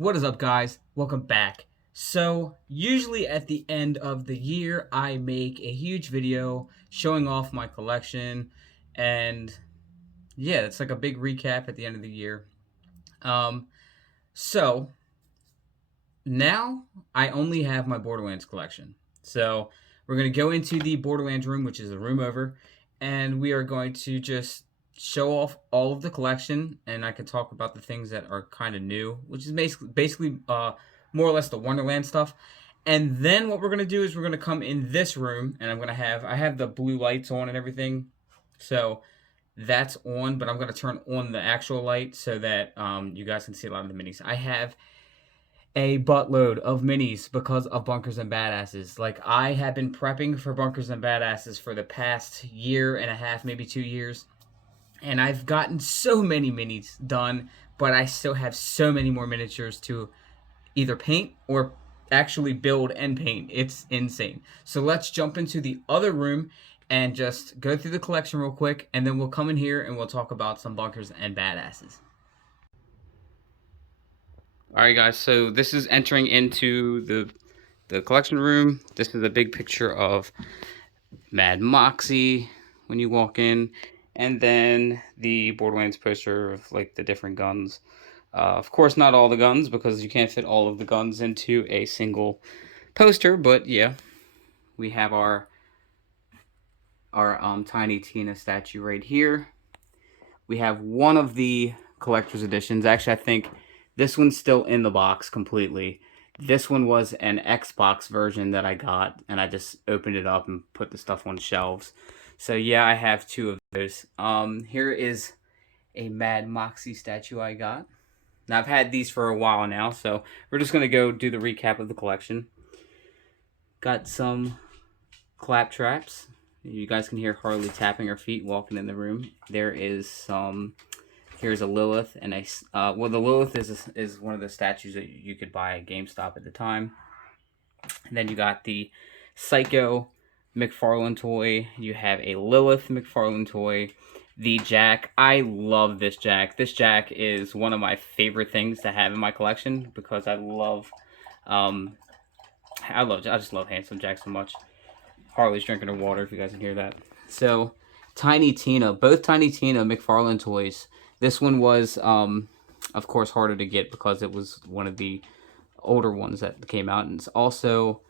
What is up, guys? Welcome back. So, usually at the end of the year, I make a huge video showing off my collection, and yeah, it's like a big recap at the end of the year. So now I only have my Borderlands collection. So we're gonna go into the Borderlands room, which is the room over, and we are going to just show off all of the collection, and I can talk about the things that are kind of new, which is basically more or less the Wonderland stuff. And then what we're gonna do is we're gonna come in this room, and I have the blue lights on and everything, so that's on. But I'm gonna turn on the actual light so that you guys can see a lot of the minis. I have a buttload of minis because of Bunkers and Badasses. Like, I have been prepping for Bunkers and Badasses for the past year and a half, maybe 2 years. And I've gotten so many minis done, but I still have so many more miniatures to either paint or actually build and paint. It's insane. So let's jump into the other room and just go through the collection real quick, and then we'll come in here and we'll talk about some Bunkers and Badasses. Alright, guys, so this is entering into the collection room. This is a big picture of Mad Moxie when you walk in, and then the Borderlands poster of like the different guns. Of course, not all the guns, because you can't fit all of the guns into a single poster, but yeah, we have our Tiny Tina statue right here. We have one of the collector's editions. Actually, I think this one's still in the box completely. This one was an Xbox version that I got, and I just opened it up and put the stuff on shelves. So yeah, I have two of those. Here is a Mad Moxie statue I got. Now, I've had these for a while now, so we're just going to go do the recap of the collection. Got some claptraps. You guys can hear Harley tapping her feet walking in the room. There is some... Here's a Lilith, and well, the Lilith is one of the statues that you could buy at GameStop at the time. And then you got the Psycho McFarlane toy. You have a Lilith McFarlane toy. The Jack. I love this Jack. This Jack is one of my favorite things to have in my collection because I just love Handsome Jack so much. Harley's drinking her water, if you guys can hear that. So, Tiny Tina. Both Tiny Tina McFarlane toys. This one was, of course, harder to get because it was one of the older ones that came out. And it's also,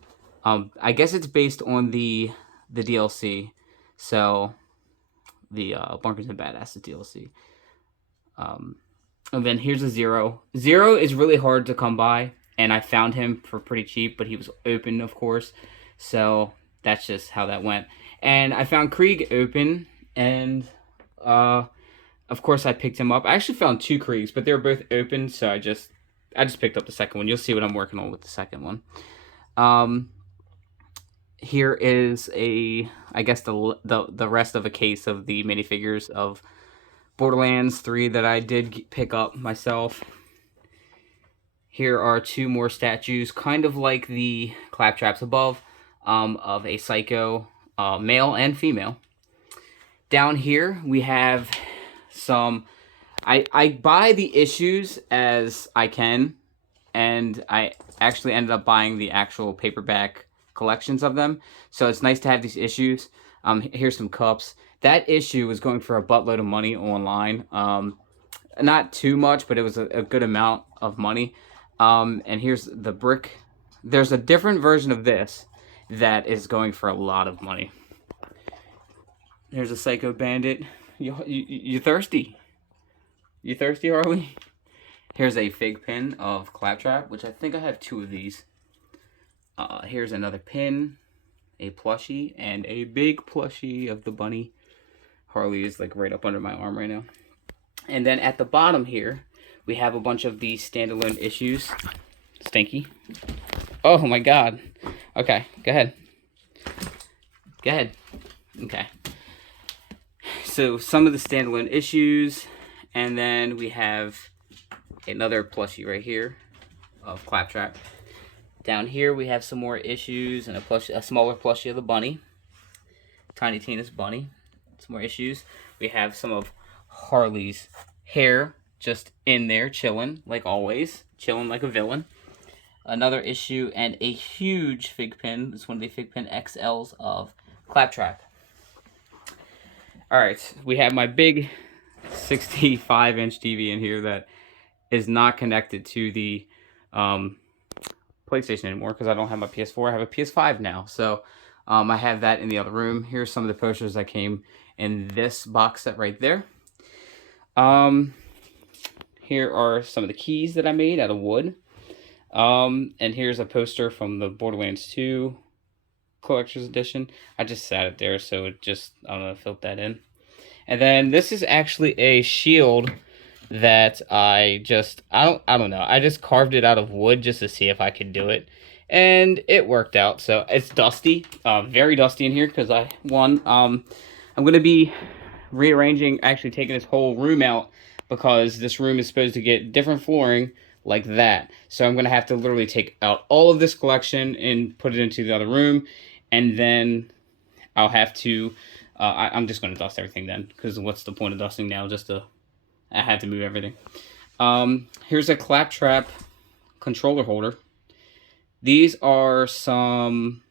I guess it's based on the DLC. So, the Bunkers and Badasses DLC. And then here's a Zero. Zero is really hard to come by, and I found him for pretty cheap, but he was open, of course. So, that's just how that went. And I found Krieg open, and of course, I picked him up. I actually found two Kriegs, but they were both open, so I just picked up the second one. You'll see what I'm working on with the second one. Here is I guess the rest of a case of the minifigures of Borderlands 3 that I did pick up myself. Here are two more statues, kind of like the claptraps above, of a Psycho, male and female. Down here we have some... I buy the issues as I can, and I actually ended up buying the actual paperback collections of them, so it's nice to have these issues. Here's some cups. That issue was going for a buttload of money online. Not too much, but it was a good amount of money. And here's the brick. There's a different version of this that is going for a lot of money. Here's a Psycho Bandit. You thirsty? You thirsty, Harley? Here's a fig pin of Claptrap, which I think I have two of these. Here's another pin, a plushie, and a big plushie of the bunny. Harley is like right up under my arm right now. And then at the bottom here, we have a bunch of these standalone issues. Stinky. Oh my god. Okay, go ahead. Go ahead. Okay. So some of the standalone issues, and then we have another plushie right here of Claptrap. Down here we have some more issues and a smaller plushie of the bunny, Tiny Tina's bunny. Some more issues. We have some of Harley's hair just in there chilling, like always, chilling like a villain. Another issue and a huge fig pin. This is one of the fig pin XLs of Claptrap. Alright, we have my big 65-inch TV in here that is not connected to the PlayStation anymore because I don't have my PS4. I have a PS5 now. So I have that in the other room. Here's some of the posters that came in this box set right there. Here are some of the keys that I made out of wood. And here's a poster from the Borderlands 2 Collector's Edition. I just sat it there, so it just, I don't know, filled that in. And then this is actually a shield that I don't know. I just carved it out of wood just to see if I could do it. And it worked out. So it's dusty, very dusty in here because I'm going to be rearranging, actually taking this whole room out because this room is supposed to get different flooring like that. So I'm going to have to literally take out all of this collection and put it into the other room. And then I'll have to, I'm just going to dust everything then, because what's the point of dusting now? I had to move everything. Here's a Claptrap controller holder. These are some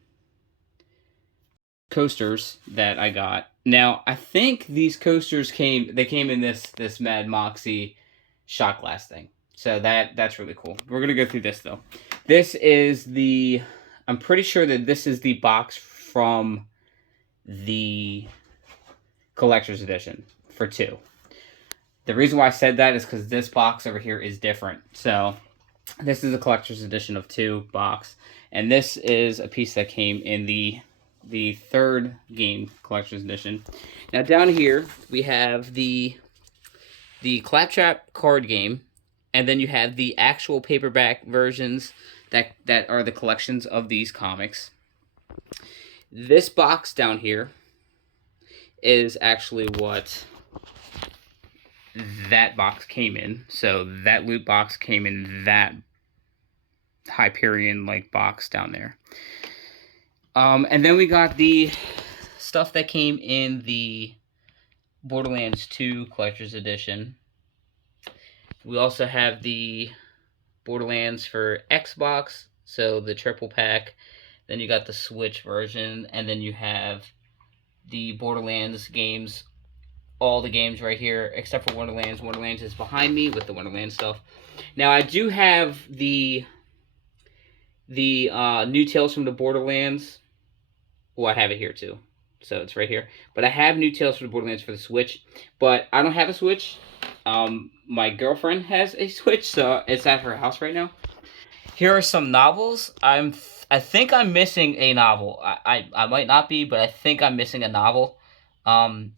coasters that I got. Now, I think these coasters came in this Mad Moxie shot glass thing. So that's really cool. We're going to go through this, though. This is I'm pretty sure that this is the box from the Collector's Edition for 2. The reason why I said that is because this box over here is different. So this is a Collector's Edition of 2 box. And this is a piece that came in the 3rd game Collector's Edition. Now down here we have the Claptrap card game. And then you have the actual paperback versions that are the collections of these comics. This box down here is actually what that box came in. So that loot box came in that Hyperion-like box down there. And then we got the stuff that came in the Borderlands 2 Collector's Edition. We also have the Borderlands for Xbox, so the triple pack. Then you got the Switch version, and then you have the Borderlands games, all the games right here, except for Wonderlands. Wonderlands is behind me with the Wonderlands stuff. Now, I do have the new Tales from the Borderlands. Well, I have it here, too. So it's right here. But I have new Tales from the Borderlands for the Switch. But I don't have a Switch. My girlfriend has a Switch, so it's at her house right now. Here are some novels. I think I'm missing a novel. I might not be, but I think I'm missing a novel. I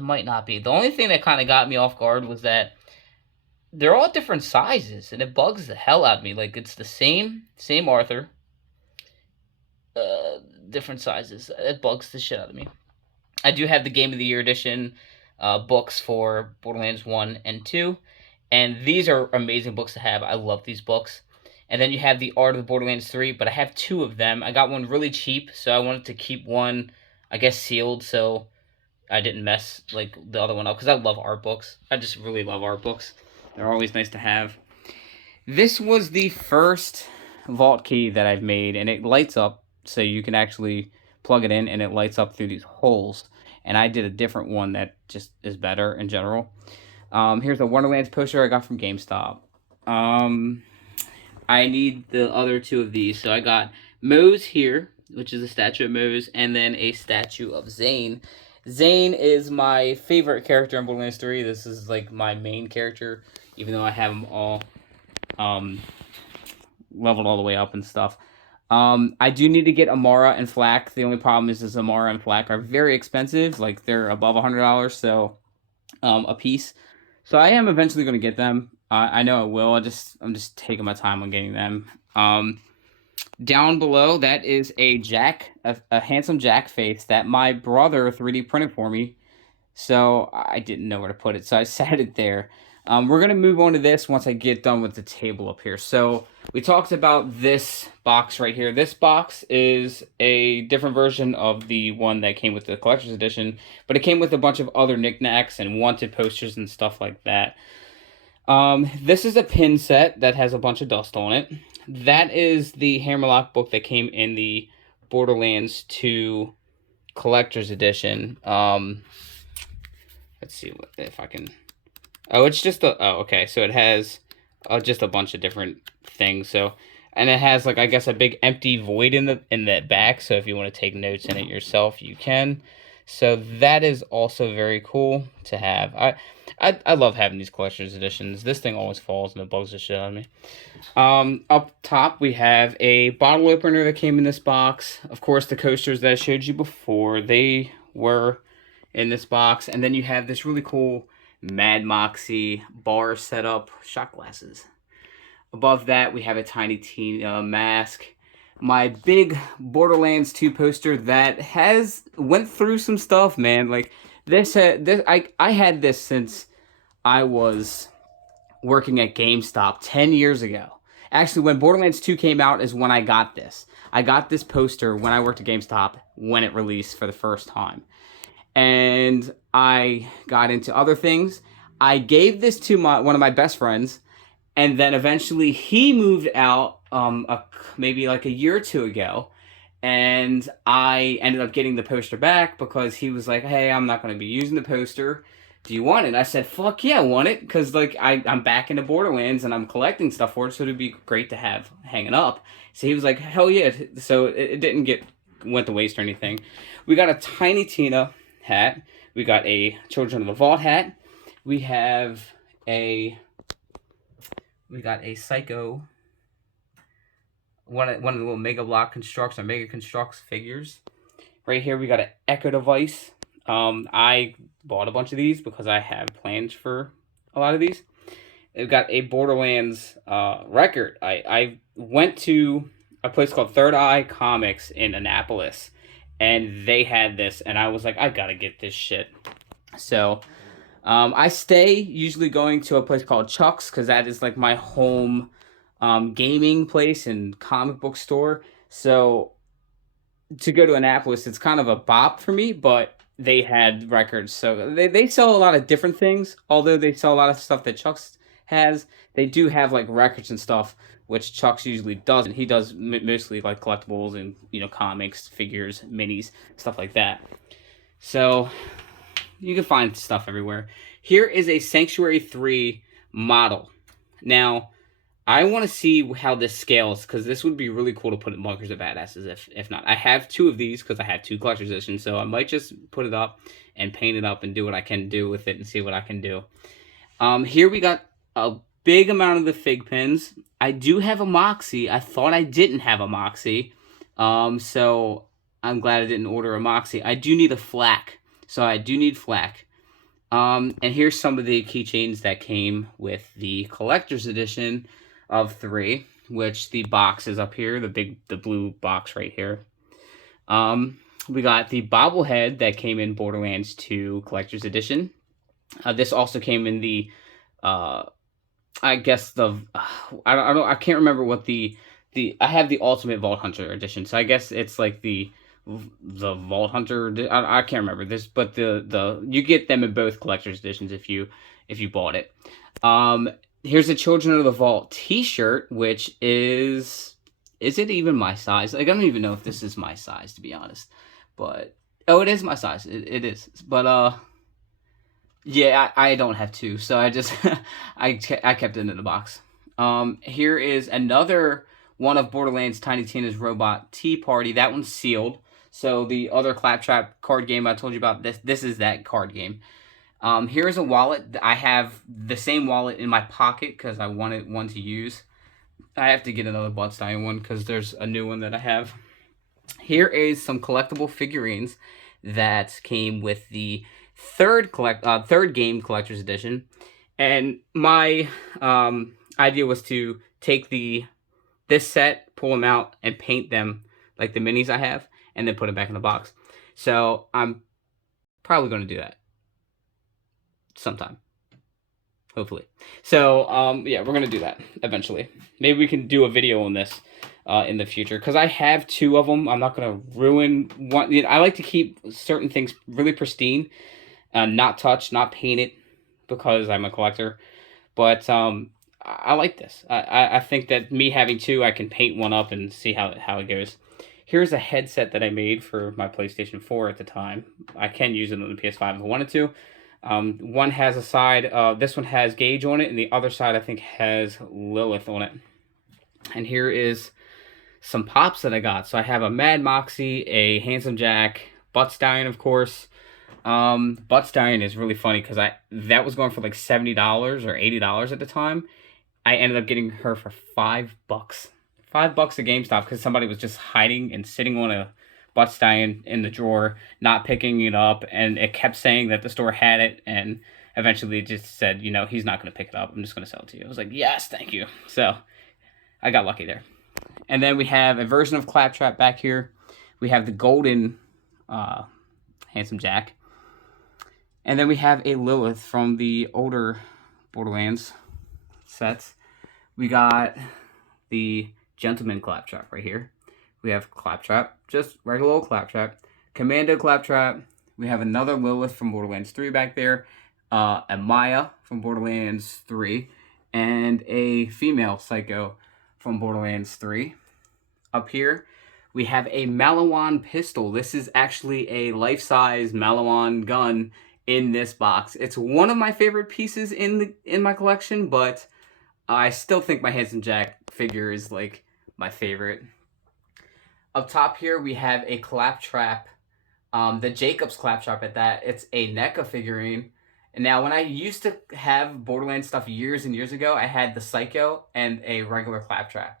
might not be. The only thing that kind of got me off guard was that they're all different sizes, and it bugs the hell out of me. Like, it's the same author, different sizes. It bugs the shit out of me. I do have the Game of the Year edition books for Borderlands 1 and 2, and these are amazing books to have. I love these books. And then you have the Art of the Borderlands 3, but I have 2 of them. I got one really cheap, so I wanted to keep one, I guess, sealed, so I didn't mess like the other one up, because I love art books. I just really love art books. They're always nice to have. This was the first vault key that I've made, and it lights up, so you can actually plug it in, and it lights up through these holes. And I did a different one that just is better in general. Here's a Wonderlands poster I got from GameStop. I need the other 2 of these. So I got Mose here, which is a statue of Mose, and then a statue of Zane. Zane is my favorite character in Borderlands 3. This is like my main character, even though I have them all leveled all the way up and stuff. I do need to get Amara and Flak. The only problem is Amara and Flak are very expensive. Like, they're above $100, so a piece. So I am eventually going to get them. I know I will. I'm just taking my time on getting them. Down below, that is a handsome Jack face that my brother 3D printed for me. So I didn't know where to put it, so I sat it there. We're going to move on to this once I get done with the table up here. So we talked about this box right here. This box is a different version of the one that came with the Collector's Edition, but it came with a bunch of other knickknacks and wanted posters and stuff like that. This is a pin set that has a bunch of dust on it. That is the Hammerlock book that came in the Borderlands 2 Collector's Edition. Let's see if I can... Oh, it's just a... Oh, okay. So it has just a bunch of different things. So, and it has, like, I guess a big empty void in the back. So if you want to take notes in it yourself, you can. So that is also very cool to have. I love having these collector's editions. This thing always falls and it bugs the shit out of me. Up top, we have a bottle opener that came in this box. Of course, the coasters that I showed you before, they were in this box. And then you have this really cool Mad Moxie bar setup, shot glasses. Above that, we have a Tiny Tina mask. My big Borderlands 2 poster that went through some stuff, man. Like I had this since I was working at GameStop 10 years ago. Actually, when Borderlands 2 came out is when I got this. I got this poster when I worked at GameStop when it released for the first time. And I got into other things. I gave this to one of my best friends, and then eventually he moved out maybe like a year or two ago, and I ended up getting the poster back because he was like, hey, I'm not going to be using the poster. Do you want it? And I said, fuck yeah, I want it, because like I'm back into Borderlands and I'm collecting stuff for it, so it'd be great to have hanging up. So he was like, hell yeah. So it didn't went to waste or anything. We got a Tiny Tina hat. We got a Children of the Vault hat. We got a Psycho, one of the little Mega Block Constructs or Mega Constructs figures. Right here we got an Echo Device. I bought a bunch of these because I have plans for a lot of these. We've got a Borderlands record. I went to a place called Third Eye Comics in Annapolis, and they had this, and I was like, I gotta get this shit. So I stay usually going to a place called Chuck's, because that is like my home gaming place and comic book store. So to go to Annapolis, it's kind of a bop for me, but they had records. So they sell a lot of different things. Although they sell a lot of stuff that Chuck's has, they do have like records and stuff, which Chuck's usually doesn't. He does mostly like collectibles and, you know, comics, figures, minis, stuff like that. So you can find stuff everywhere. Here is a Sanctuary 3 model. Now, I want to see how this scales, because this would be really cool to put in Bunkers of Badasses if not. I have two of these because I have two collector's editions, so I might just put it up and paint it up and do what I can do with it and see what I can do. Here we got a big amount of the fig pins. I do have a Moxie. I thought I didn't have a Moxie, so I'm glad I didn't order a Moxie. I do need a Flak, so I do need Flak. And here's some of the keychains that came with the collector's edition of 3, which the box is up here, the blue box right here. We got the bobblehead that came in Borderlands 2 collector's edition. This also came in the I guess I can't remember what I have the Ultimate Vault Hunter edition, so I guess it's like the Vault Hunter. I can't remember this, but you get them in both collector's editions if you bought it. Here's a Children of the Vault t-shirt, which is it even my size? Like, I don't even know if this is my size, to be honest. But oh, it is my size. It is. But yeah, I don't have two, so I just I kept it in the box. Here is another one of Borderlands Tiny Tina's Robot Tea Party. That one's sealed. So the other Claptrap card game I told you about, this is that card game. Here's a wallet. I have the same wallet in my pocket because I wanted one to use. I have to get another Bloodstein one because there's a new one that I have. Here is some collectible figurines that came with the third game collector's edition. And my idea was to take this set, pull them out, and paint them like the minis I have, and then put them back in the box. So I'm probably going to do that sometime, hopefully. So yeah, we're gonna do that eventually. Maybe we can do a video on this in the future, because I have two of them. I'm not gonna ruin one. I like to keep certain things really pristine, not touched, not painted, because I'm a collector. But I like this. I think that me having two, I can paint one up and see how it goes. Here's a headset that I made for my PlayStation 4 at the time. I can use it on the PS5 if I wanted to. One has a side, this one has Gage on it, and the other side I think has Lilith on it. And here is some pops that I got. So I have a Mad Moxie, a Handsome Jack, Butt Stallion, of course. Butt Stallion is really funny because that was going for like $70 or $80 at the time. I ended up getting her for $5. $5 at GameStop because somebody was just hiding and sitting on a Butt Stallion in the drawer, not picking it up, and it kept saying that the store had it, and eventually it just said, you know, he's not going to pick it up. I'm just going to sell it to you. I was like, yes, thank you. So I got lucky there. And then we have a version of Claptrap back here. We have the golden Handsome Jack. And then we have a Lilith from the older Borderlands sets. We got the Gentleman Claptrap right here. We have Claptrap, just regular old Claptrap. Commando Claptrap. We have another Lilith from Borderlands 3 back there. A Maya from Borderlands 3. And a female Psycho from Borderlands 3. Up here, we have a Malawan pistol. This is actually a life-size Malawan gun in this box. It's one of my favorite pieces in my collection, but I still think my Handsome Jack figure is like my favorite. Up top here, we have a Claptrap, the Jacob's Claptrap at that. It's a NECA figurine. And now, when I used to have Borderlands stuff years and years ago, I had the Psycho and a regular Claptrap.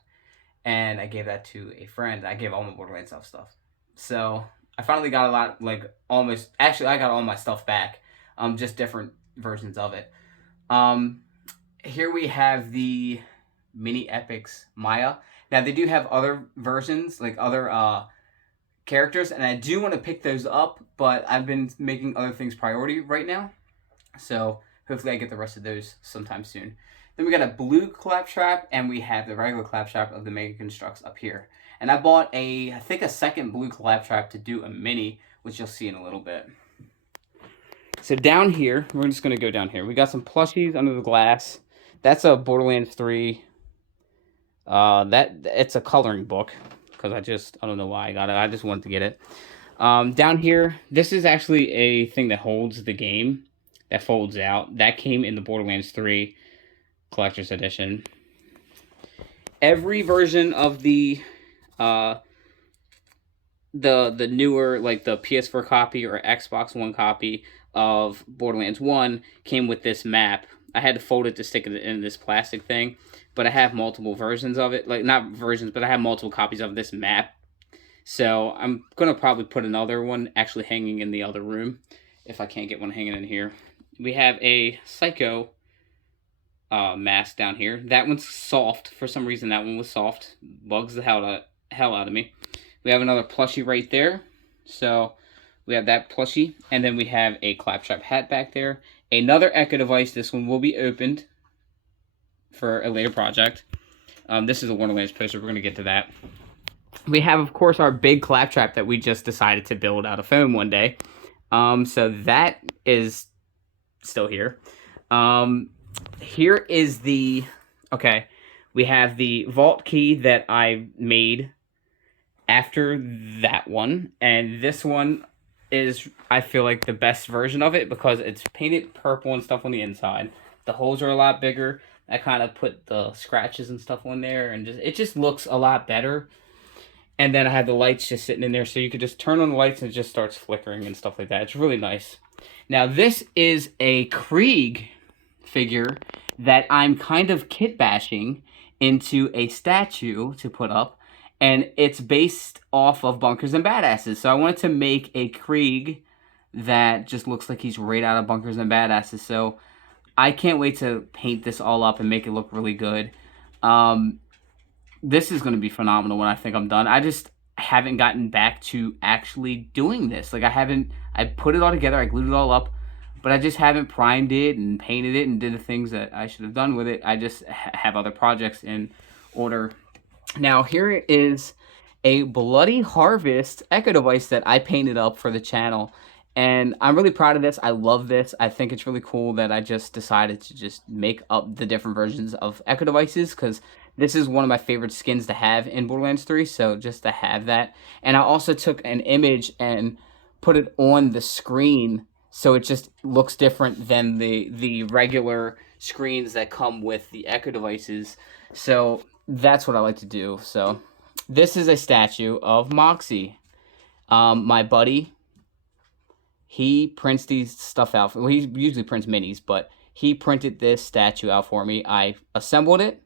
And I gave that to a friend. I gave all my Borderlands stuff. So I finally got a lot, like almost, actually I got all my stuff back. Just different versions of it. Here we have the Mini Epics Maya. Now they do have other versions, like other characters, and I do want to pick those up, but I've been making other things priority right now. So hopefully I get the rest of those sometime soon. Then we got a blue Claptrap, and we have the regular Claptrap of the Mega Constructs up here. And I bought I think a second blue Claptrap to do a mini, which you'll see in a little bit. So down here, we're just going to go down here. We got some plushies under the glass. That's a Borderlands 3. It's a coloring book, because I don't know why I got it. I just wanted to get it. Down here, this is actually a thing that holds the game, that folds out. That came in the Borderlands 3 Collector's Edition. Every version of the newer, like the PS4 copy or Xbox One copy of Borderlands 1 came with this map. I had to fold it to stick it in this plastic thing, but I have multiple versions of it. Like, not versions, but I have multiple copies of this map. So I'm going to probably put another one actually hanging in the other room if I can't get one hanging in here. We have a Psycho mask down here. That one's soft. For some reason, that one was soft. Bugs the hell out of me. We have another plushie right there. So we have that plushie. And then we have a Claptrap hat back there. Another Echo device. This one will be opened for a later project. This is a Borderlands poster. We're going to get to that. We have, of course, our big Claptrap that we just decided to build out of foam one day. So that is still here. Here is the... Okay. We have the vault key that I made after that one. And this one is, I feel like, the best version of it because it's painted purple and stuff on the inside. The holes are a lot bigger. I kind of put the scratches and stuff on there, and it just looks a lot better. And then I had the lights just sitting in there, so you could just turn on the lights and it just starts flickering and stuff like that. It's really nice. Now, this is a Krieg figure that I'm kind of kit bashing into a statue to put up, and it's based off of Bunkers and Badasses. So I wanted to make a Krieg that just looks like he's right out of Bunkers and Badasses. So I can't wait to paint this all up and make it look really good. This is going to be phenomenal when I think I'm done. I just haven't gotten back to actually doing this. Like, I put it all together, I glued it all up, but I just haven't primed it and painted it and did the things that I should have done with it. I just have other projects in order. Now, here is a Bloody Harvest Echo device that I painted up for the channel. And I'm really proud of this. I love this. I think it's really cool that I just decided to just make up the different versions of Echo Devices, because this is one of my favorite skins to have in Borderlands 3, so just to have that. And I also took an image and put it on the screen so it just looks different than the regular screens that come with the Echo Devices. So that's what I like to do. So this is a statue of Moxie. My buddy, he prints these stuff out. Well, he usually prints minis, but he printed this statue out for me. I assembled it.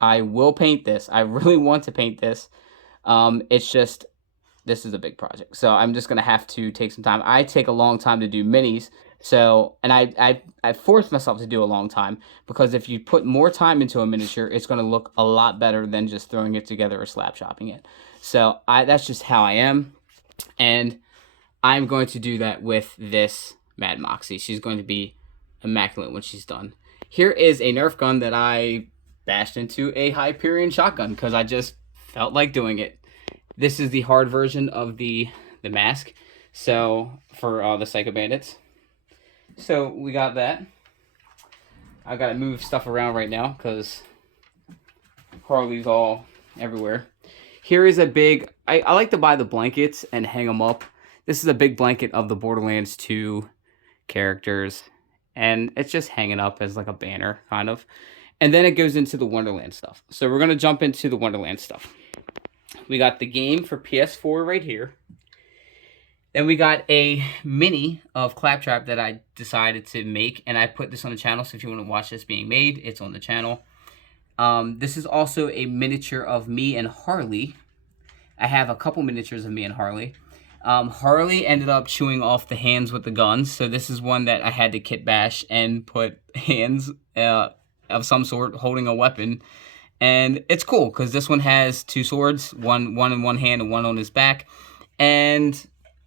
I will paint this. I really want to paint this. It's just, this is a big project, so I'm just gonna have to take some time. I take a long time to do minis, so, and I forced myself to do a long time, because if you put more time into a miniature, it's gonna look a lot better than just throwing it together or slap shopping it. So that's just how I am, and I'm going to do that with this Mad Moxie. She's going to be immaculate when she's done. Here is a Nerf gun that I bashed into a Hyperion shotgun because I just felt like doing it. This is the hard version of the mask, so for the Psycho Bandits. So we got that. I gotta move stuff around right now because Harley's all everywhere. Here is a big, I like to buy the blankets and hang them up. This is a big blanket of the Borderlands 2 characters, and it's just hanging up as like a banner, kind of. And then it goes into the Wonderland stuff. So we're going to jump into the Wonderland stuff. We got the game for PS4 right here. Then we got a mini of Claptrap that I decided to make, and I put this on the channel, so if you want to watch this being made, it's on the channel. This is also a miniature of me and Harley. I have a couple miniatures of me and Harley. Harley ended up chewing off the hands with the guns, so this is one that I had to kit bash and put hands of some sort holding a weapon. And it's cool, because this one has two swords, one in one hand and one on his back. And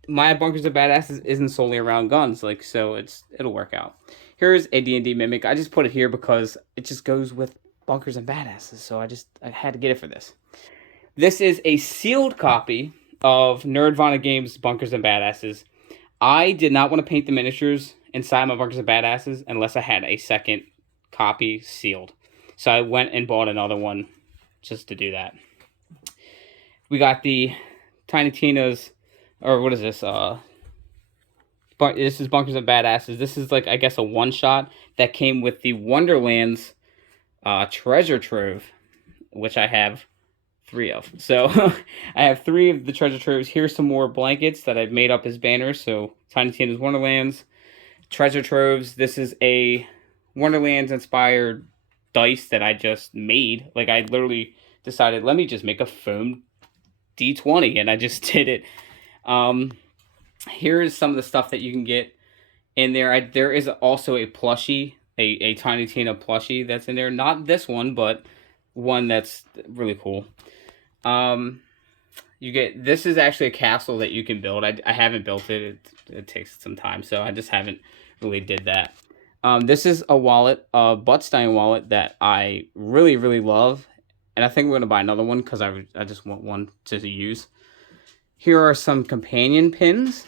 my Bunkers of Badasses isn't solely around guns, like, so it'll work out. Here's a D&D Mimic. I just put it here because it just goes with Bunkers and Badasses, so I had to get it for this. This is a sealed copy of Nerdvana Games Bunkers and Badasses. I did not want to paint the miniatures inside my Bunkers and Badasses unless I had a second copy sealed. So I went and bought another one just to do that. We got the Tiny Tina's, or what is this? This is Bunkers and Badasses. This is like, I guess, a one-shot that came with the Wonderlands treasure trove, which I have 3 of. So I have 3 of the treasure troves. Here's some more blankets that I've made up as banners. So Tiny Tina's Wonderlands, treasure troves. This is a Wonderlands inspired dice that I just made. Like, I literally decided, let me just make a foam D20, and I just did it. Here's some of the stuff that you can get in there. There is also a plushie, a Tiny Tina plushie that's in there. Not this one, but one that's really cool. You get, this is actually a castle that you can build. I haven't built it. It takes some time, so I just haven't really did that. This is a wallet, a Buttstein wallet that I really, really love. And I think we're going to buy another one because I just want one to use. Here are some companion pins.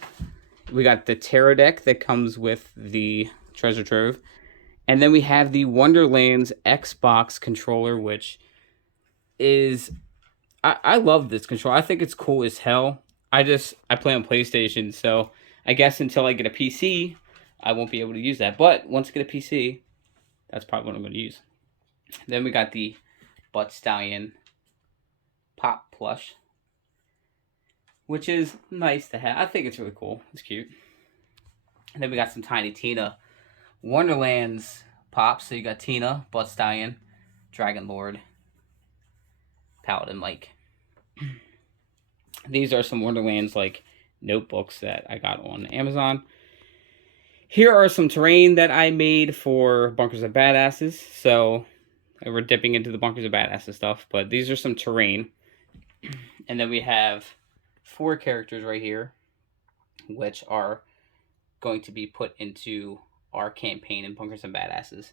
We got the tarot deck that comes with the treasure trove. And then we have the Wonderlands Xbox controller, which is, I love this controller. I think it's cool as hell. I play on PlayStation, so I guess until I get a PC, I won't be able to use that. But once I get a PC, that's probably what I'm going to use. Then we got the Butt Stallion Pop plush, which is nice to have. I think it's really cool. It's cute. And then we got some Tiny Tina Wonderlands pops. So you got Tina, Butt Stallion, Dragon Lord, Paladin Mike. These are some Wonderlands like notebooks that I got on Amazon. Here are some terrain that I made for Bunkers of Badasses. So we're dipping into the Bunkers of Badasses stuff, but these are some terrain. And then we have 4 characters right here, which are going to be put into our campaign in Bunkers and Badasses.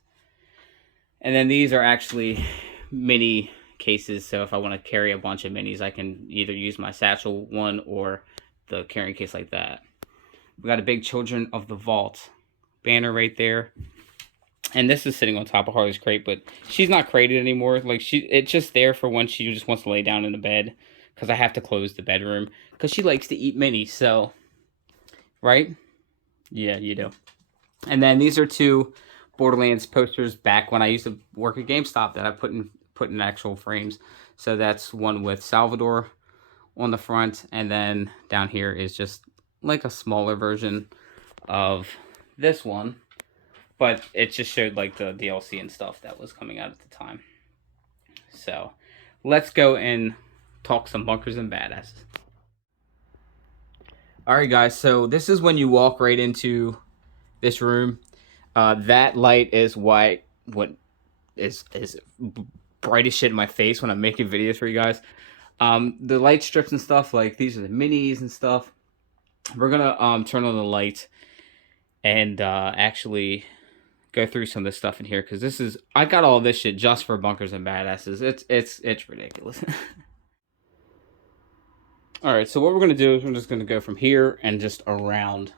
And then these are actually mini cases, so if I want to carry a bunch of minis, I can either use my satchel one or the carrying case like that. We got a big Children of the Vault banner right there. And this is sitting on top of Harley's crate, but she's not crated anymore. Like, it's just there for when she just wants to lay down in the bed, because I have to close the bedroom because she likes to eat minis. So, right? Yeah, you do. And then these are 2 Borderlands posters back when I used to work at GameStop that I put in actual frames. So that's one with Salvador on the front, and then down here is just like a smaller version of this one, but it just showed like the DLC and stuff that was coming out at the time. So let's go and talk some bunkers and badasses. Alright guys, so this is when you walk right into this room. That light is what is bright as shit in my face when I'm making videos for you guys. The light strips and stuff, like these are the minis and stuff. We're gonna turn on the light and actually go through some of this stuff in here, because this is, I got all this shit just for bunkers and badasses. It's ridiculous. All right, so what we're gonna do is we're just gonna go from here and just around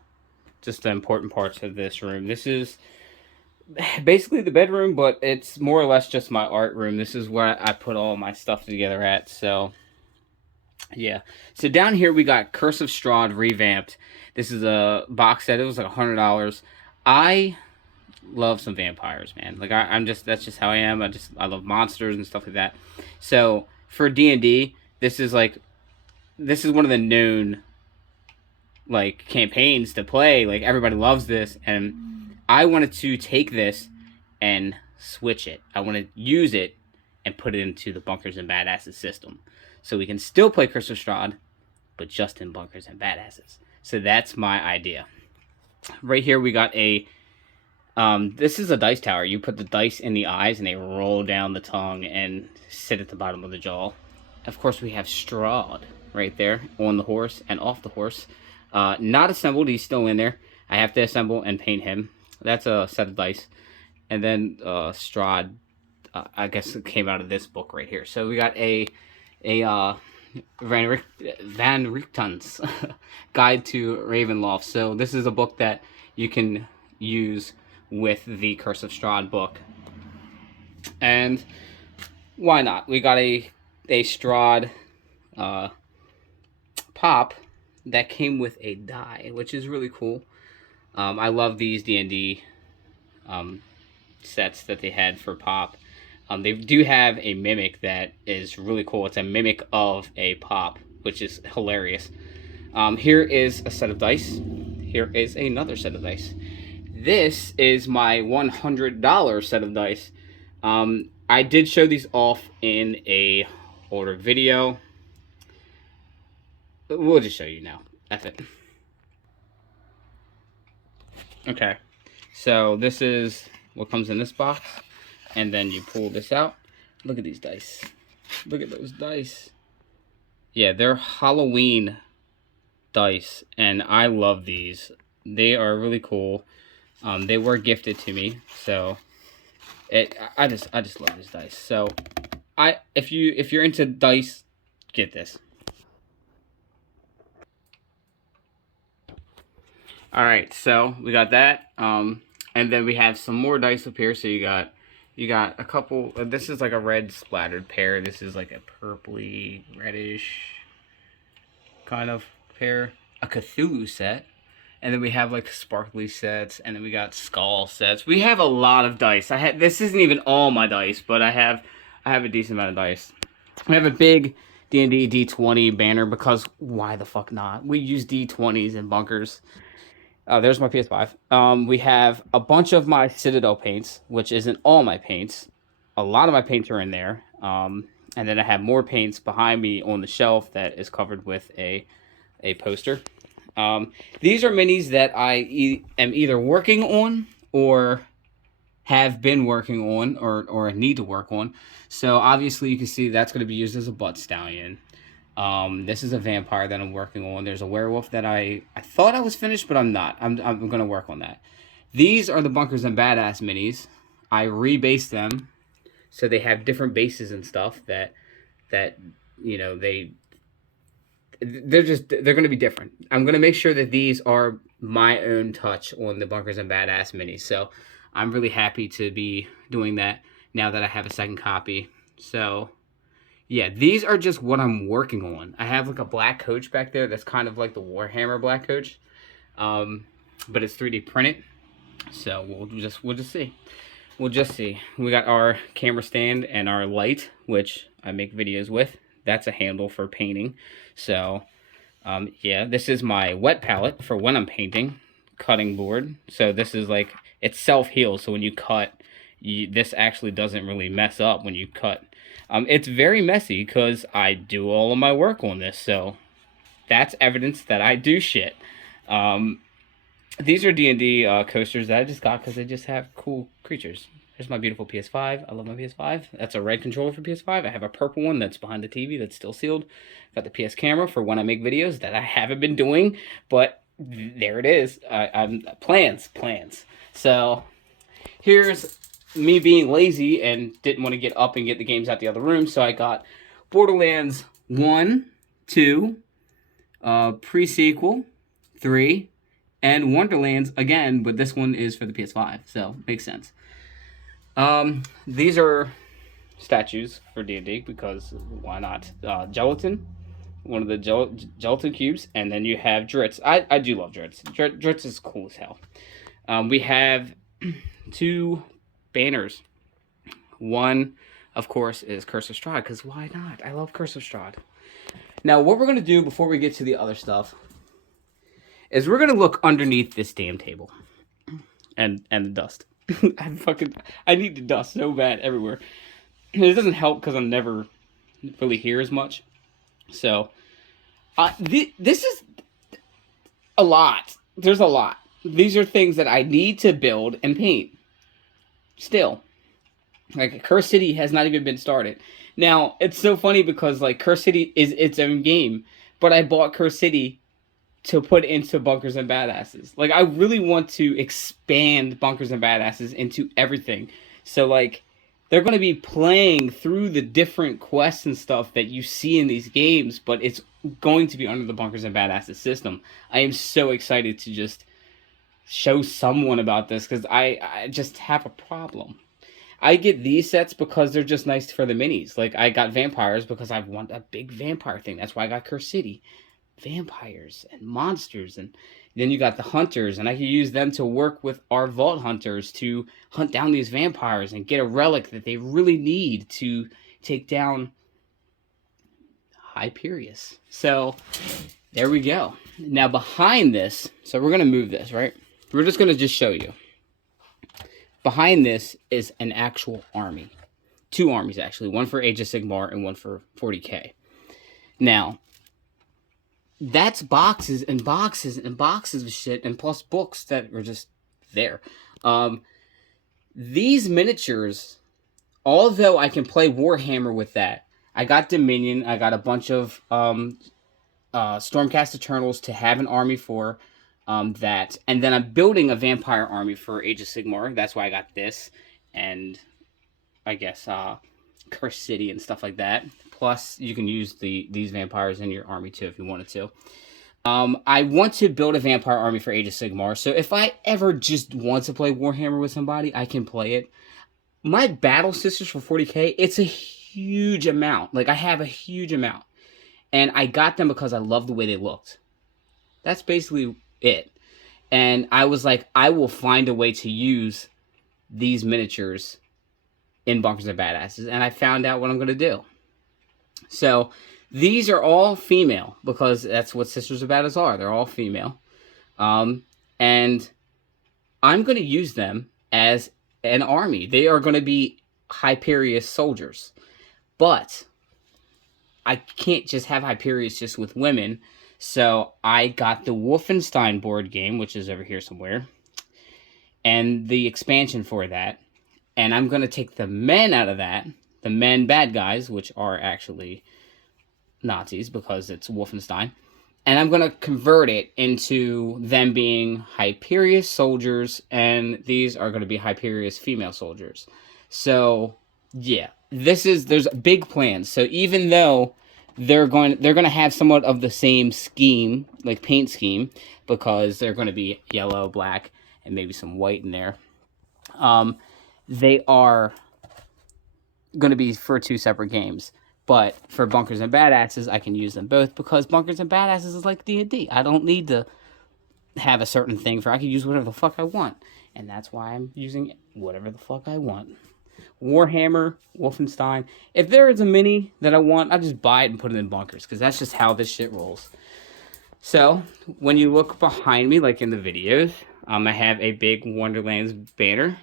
just the important parts of this room. This is basically the bedroom, but it's more or less just my art room. This is where I put all my stuff together at. So yeah, so down here we got Curse of Strahd revamped. This is a box set. It was like $100. I love some vampires, man. Like I'm just, that's just how I am. I love monsters and stuff like that. So for D&D, this is one of the known like campaigns to play. Like everybody loves this, and I wanted to take this and switch it. I want to use it and put it into the Bunkers and Badasses system, so we can still play Curse of Strahd, but just in Bunkers and Badasses. So that's my idea. Right here we got a this is a dice tower. You put the dice in the eyes and they roll down the tongue and sit at the bottom of the jaw. Of course we have Strahd right there on the horse and off the horse. Not assembled, he's still in there. I have to assemble and paint him. That's a set of dice. And then Strahd, I guess it came out of this book right here. So we got a Van Richten's Guide to Ravenloft. So this is a book that you can use with the Curse of Strahd book. And why not? We got a Strahd pop that came with a die, which is really cool. I love these D&D sets that they had for pop. They do have a mimic that is really cool. It's a mimic of a pop, which is hilarious. Here is a set of dice. Here is another set of dice. This is my $100 set of dice. I did show these off in a older video. We'll just show you now. That's it. Okay, so this is what comes in this box, and then you pull this out. Look at these dice. Look at those dice. Yeah, they're Halloween dice, and I love these. They are really cool. They were gifted to me, so I just love these dice. So if you're into dice, get this. All right, so we got that, and then we have some more dice up here. So you got a couple. This is like a red splattered pair. This is like a purpley reddish kind of pair. A Cthulhu set, and then we have like sparkly sets, and then we got skull sets. We have a lot of dice. This isn't even all my dice, but I have a decent amount of dice. We have a big D&D D20 banner, because why the fuck not? We use D20s in bunkers. There's my PS5. We have a bunch of my Citadel paints, which isn't all my paints. A lot of my paints are in there. And then I have more paints behind me on the shelf that is covered with a poster. These are minis that I am either working on or have been working on or need to work on. So obviously you can see that's going to be used as a butt stallion. This is a vampire that I'm working on. There's a werewolf that I thought I was finished, but I'm not. I'm going to work on that. These are the Bunkers and Badass minis. I rebased them so they have different bases and stuff that you know, they're going to be different. I'm going to make sure that these are my own touch on the Bunkers and Badass minis. So I'm really happy to be doing that now that I have a second copy. So yeah, these are just what I'm working on. I have like a black coach back there that's kind of like the Warhammer black coach, but it's 3D printed. So we'll just see. We'll just see. We got our camera stand and our light, which I make videos with. That's a handle for painting. So yeah, this is my wet palette for when I'm painting, cutting board. So this is like, it's self-heals. So when you cut, this actually doesn't really mess up when you cut. It's very messy because I do all of my work on this. So that's evidence that I do shit. These are D&D coasters that I just got because they just have cool creatures. There's my beautiful PS5. I love my PS5. That's a red controller for PS5. I have a purple one that's behind the TV that's still sealed. Got the PS camera for when I make videos that I haven't been doing, but there it is. I'm plans. So here's me being lazy and didn't want to get up and get the games out the other room, so I got Borderlands 1, 2, pre-sequel, 3, and Wonderlands again, but this one is for the PS5, so makes sense. These are statues for D&D because why not? Gelatin, one of the gelatin cubes, and then you have Dritz. I do love Dritz. Dritz is cool as hell. We have 2 banners. One, of course, is Curse of Strahd, because why not? I love Curse of Strahd. Now, what we're going to do before we get to the other stuff is we're going to look underneath this damn table and the dust. I need the dust so bad everywhere. It doesn't help because I'm never really here as much. So, this is a lot. There's a lot. These are things that I need to build and paint. Still. Like, Curse City has not even been started. Now, it's so funny because, like, Curse City is its own game. But I bought Curse City to put into Bunkers and Badasses. Like, I really want to expand Bunkers and Badasses into everything. So, like, they're going to be playing through the different quests and stuff that you see in these games, but it's going to be under the Bunkers and Badasses system. I am so excited to just show someone about this, because I just have a problem. I get these sets because they're just nice for the minis. Like, I got vampires because I want a big vampire thing. That's why I got Curse City. Vampires and monsters, and then you got the hunters, and I can use them to work with our vault hunters to hunt down these vampires and get a relic that they really need to take down Hyperius. So there we go. Now behind this, so we're going to move this, right? We're just going to just show you. Behind this is an actual army. 2 armies, actually. One for Age of Sigmar and one for 40k. Now, that's boxes and boxes and boxes of shit, and plus books that were just there. These miniatures, although I can play Warhammer with that, I got Dominion, I got a bunch of Stormcast Eternals to have an army for that, and then I'm building a vampire army for Age of Sigmar. That's why I got this, and I guess Curse City and stuff like that. Plus, you can use these vampires in your army too if you wanted to. I want to build a vampire army for Age of Sigmar, so if I ever just want to play Warhammer with somebody, I can play it. My Battle Sisters for 40k, it's a huge amount. Like, I have a huge amount. And I got them because I love the way they looked. That's basically it. And I was like, I will find a way to use these miniatures in Bunkers and Badasses, and I found out what I'm going to do. So, these are all female, because that's what Sisters of Badass are. They're all female. And I'm going to use them as an army. They are going to be Hyperius soldiers. But I can't just have Hyperius just with women. So, I got the Wolfenstein board game, which is over here somewhere, and the expansion for that. And I'm going to take the men out of that, the men bad guys, which are actually Nazis because it's Wolfenstein, and I'm going to convert it into them being Hyperius soldiers, and these are going to be Hyperius female soldiers. So, yeah, there's big plans. So even though they're going to have somewhat of the same scheme, like paint scheme, because they're going to be yellow, black, and maybe some white in there. They are going to be for 2 separate games. But for Bunkers and Badasses, I can use them both because Bunkers and Badasses is like D&D. I don't need to have a certain thing for. I can use whatever the fuck I want. And that's why I'm using whatever the fuck I want. Warhammer, Wolfenstein. If there is a mini that I want, I just buy it and put it in Bunkers because that's just how this shit rolls. So, when you look behind me, like in the videos, I have a big Wonderlands banner.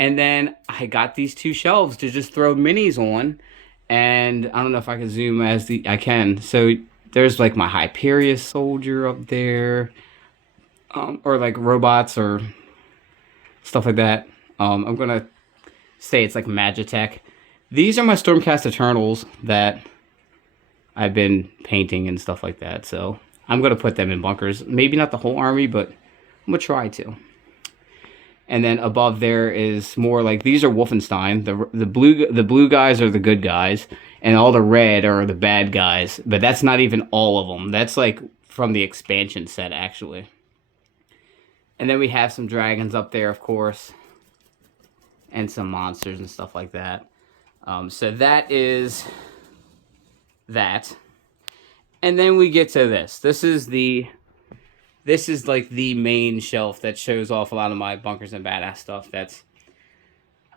And then I got these 2 shelves to just throw minis on. And I don't know if I can zoom as I can. So there's like my Hyperion soldier up there. Or like robots or stuff like that. I'm going to say it's like Magitech. These are my Stormcast Eternals that I've been painting and stuff like that. So I'm going to put them in Bunkers. Maybe not the whole army, but I'm going to try to. And then above there is more like these are Wolfenstein. The blue guys are the good guys, and all the red are the bad guys. But that's not even all of them. That's like from the expansion set actually. And then we have some dragons up there, of course, and some monsters and stuff like that. So that is that. And then we get to this. This is like the main shelf that shows off a lot of my Bunkers and Badass stuff.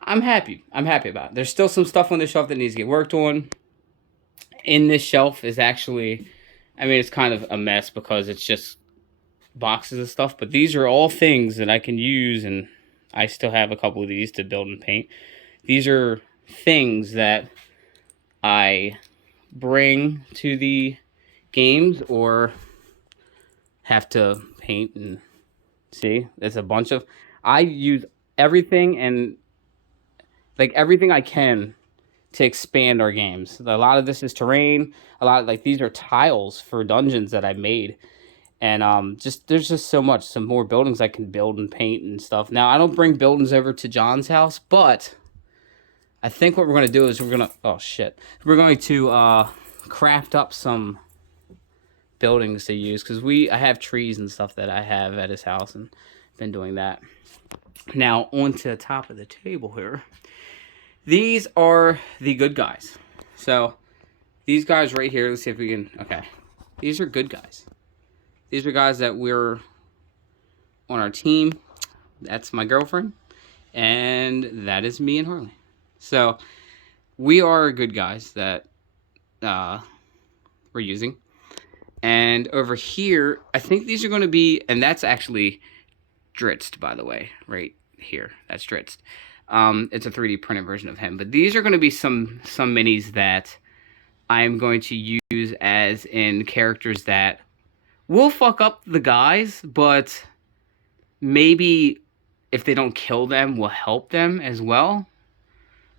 I'm happy about. There's still some stuff on the shelf that needs to get worked on. In this shelf is actually, I mean, it's kind of a mess because it's just boxes of stuff. But these are all things that I can use, and I still have a couple of these to build and paint. These are things that I bring to the games or have to paint and see. There's a bunch of. I use everything and like everything I can to expand our games. A lot of this is terrain. A lot of, like these are tiles for dungeons that I made, and there's just so much. Some more buildings I can build and paint and stuff. Now I don't bring buildings over to John's house, but I think what we're gonna do is we're going to craft up some buildings to use because I have trees and stuff that I have at his house and been doing that. Now onto the top of the table here. These are the good guys. So these guys right here, let's see if we can, okay. These are good guys. These are guys that we're on our team. That's my girlfriend. And that is me and Harley. So we are good guys that we're using. And over here, I think these are going to be, and that's actually Dritzt, by the way, right here. That's Dritzt. It's a 3D printed version of him. But these are going to be some minis that I'm going to use as in characters that will fuck up the guys, but maybe if they don't kill them, will help them as well.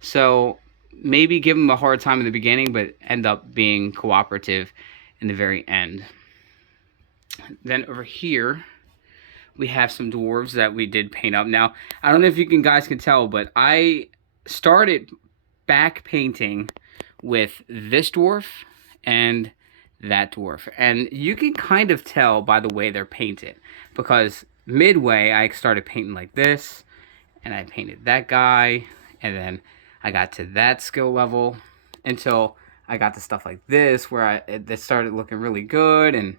So maybe give them a hard time in the beginning, but end up being cooperative in the very end. Then over here, we have some dwarves that we did paint up. Now, I don't know if you guys can tell, but I started back painting with this dwarf and that dwarf. And you can kind of tell by the way they're painted. Because midway, I started painting like this. And I painted that guy. And then I got to that skill level until I got to stuff like this where it started looking really good. And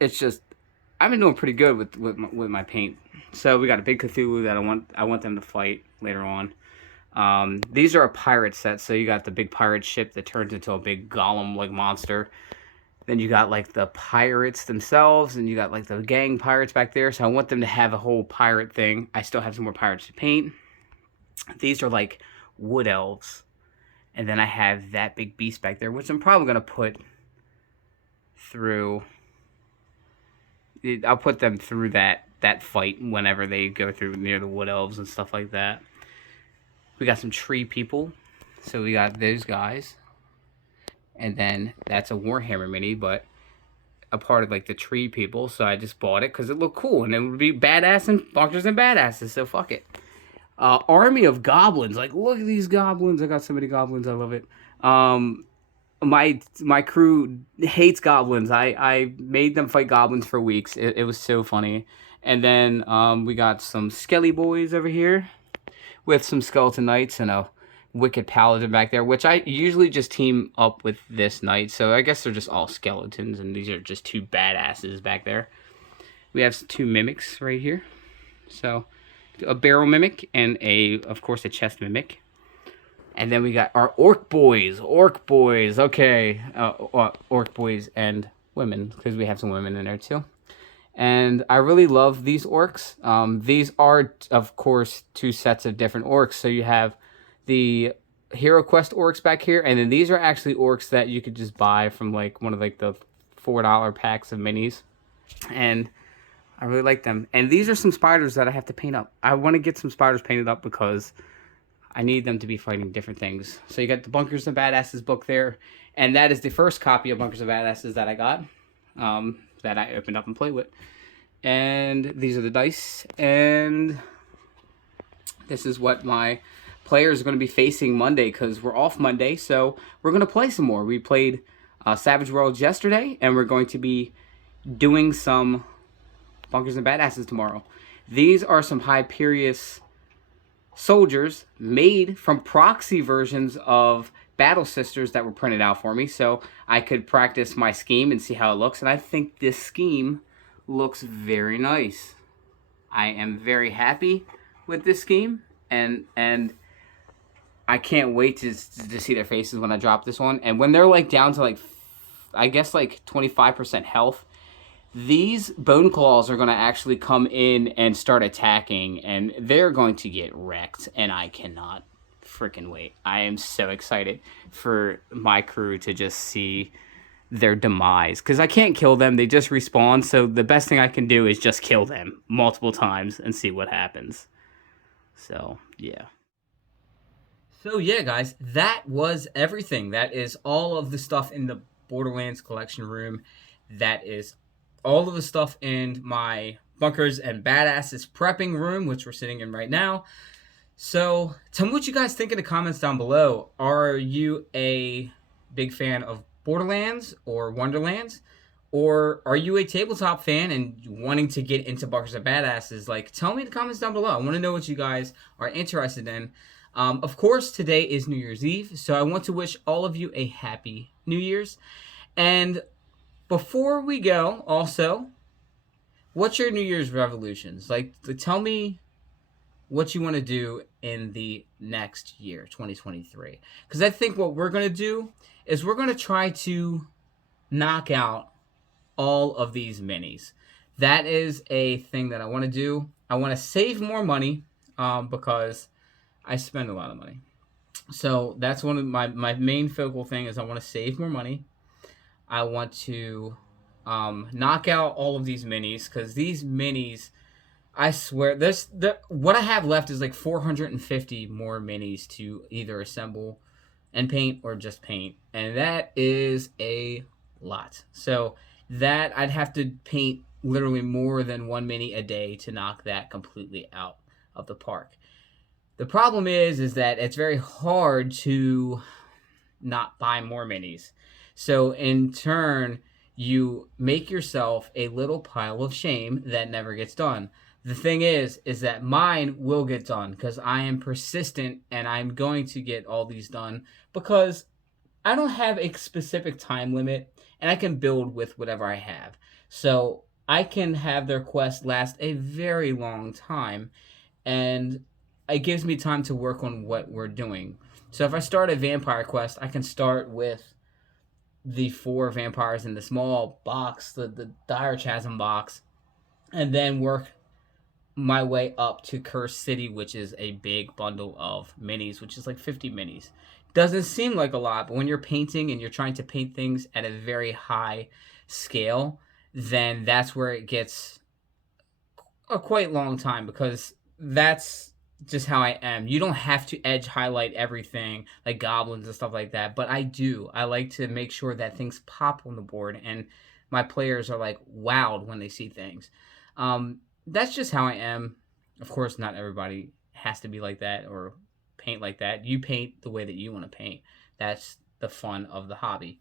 it's just, I've been doing pretty good with my paint. So we got a big Cthulhu that I want them to fight later on. These are a pirate set, so you got the big pirate ship that turns into a big golem-like monster. Then you got like the pirates themselves, and you got like the gang pirates back there. So I want them to have a whole pirate thing. I still have some more pirates to paint. These are like wood elves. And then I have that big beast back there, which I'm probably going to put through. I'll put them through that fight whenever they go through near the wood elves and stuff like that. We got some tree people. So we got those guys. And then that's a Warhammer mini, but a part of like the tree people. So I just bought it because it looked cool. And it would be badass and Bunkers and Badasses. So fuck it. Army of goblins. Like, look at these goblins. I got so many goblins. I love it. my crew hates goblins. I made them fight goblins for weeks. It was so funny. And then we got some skelly boys over here with some skeleton knights and a wicked paladin back there, which I usually just team up with this knight. So I guess they're just all skeletons, and these are just two badasses back there. We have two mimics right here. So a barrel mimic and of course a chest mimic. And then we got our orc boys. Okay, orc boys and women, because we have some women in there too. And I really love these orcs. These are, of course, two sets of different orcs. So you have the Hero Quest orcs back here, and then these are actually orcs that you could just buy from like one of like the $4 packs of minis. And I really like them. And these are some spiders that I have to paint up. I want to get some spiders painted up because I need them to be fighting different things. So you got the Bunkers and Badasses book there. And that is the first copy of Bunkers and Badasses that I got. That I opened up and played with. And these are the dice. And this is what my players are going to be facing Monday, because we're off Monday. So we're going to play some more. We played Savage Worlds yesterday. And we're going to be doing some Bunkers and Badasses tomorrow. These are some Hyperius soldiers made from proxy versions of Battle Sisters that were printed out for me, so I could practice my scheme and see how it looks. And I think this scheme looks very nice. I am very happy with this scheme, and I can't wait to see their faces when I drop this one. And when they're like down to like, I guess like 25% health, these bone claws are going to actually come in and start attacking, and they're going to get wrecked, and I cannot freaking wait. I am so excited for my crew to just see their demise, because I can't kill them. They just respawn, so the best thing I can do is just kill them multiple times and see what happens. So, yeah. So, yeah, guys, that was everything. That is all of the stuff in the Borderlands collection room. That is all of the stuff in my Bunkers and Badasses prepping room, which we're sitting in right now. So tell me what you guys think in the comments down below. Are you a big fan of Borderlands or Wonderlands? Or are you a tabletop fan and wanting to get into Bunkers and Badasses? Like, tell me in the comments down below. I want to know what you guys are interested in. Of course, today is New Year's Eve, so I want to wish all of you a happy New Year's. And before we go, also, what's your New Year's resolutions? Like, tell me what you want to do in the next year, 2023. Because I think what we're going to do is we're going to try to knock out all of these minis. That is a thing that I want to do. I want to save more money because I spend a lot of money. So that's one of my main focal thing is I want to save more money. I want to knock out all of these minis, because these minis, I swear, what I have left is like 450 more minis to either assemble and paint or just paint. And that is a lot. So that I'd have to paint literally more than one mini a day to knock that completely out of the park. The problem is that it's very hard to not buy more minis. So in turn, you make yourself a little pile of shame that never gets done. The thing is that mine will get done because I am persistent and I'm going to get all these done because I don't have a specific time limit and I can build with whatever I have. So I can have their quest last a very long time, and it gives me time to work on what we're doing. So if I start a vampire quest, I can start with the 4 vampires in the small box, the Dire Chasm box, and then work my way up to Cursed City, which is a big bundle of minis, which is like 50 minis. Doesn't seem like a lot, but when you're painting and you're trying to paint things at a very high scale, then that's where it gets a quite long time, because that's just how I am. You don't have to edge highlight everything like goblins and stuff like that, but I do. I like to make sure that things pop on the board and my players are like wowed when they see things. That's just how I am. Of course, not everybody has to be like that or paint like that. You paint the way that you want to paint. That's the fun of the hobby.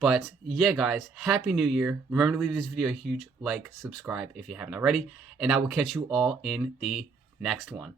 But yeah, guys, Happy New Year. Remember to leave this video a huge like, subscribe if you haven't already, and I will catch you all in the next one.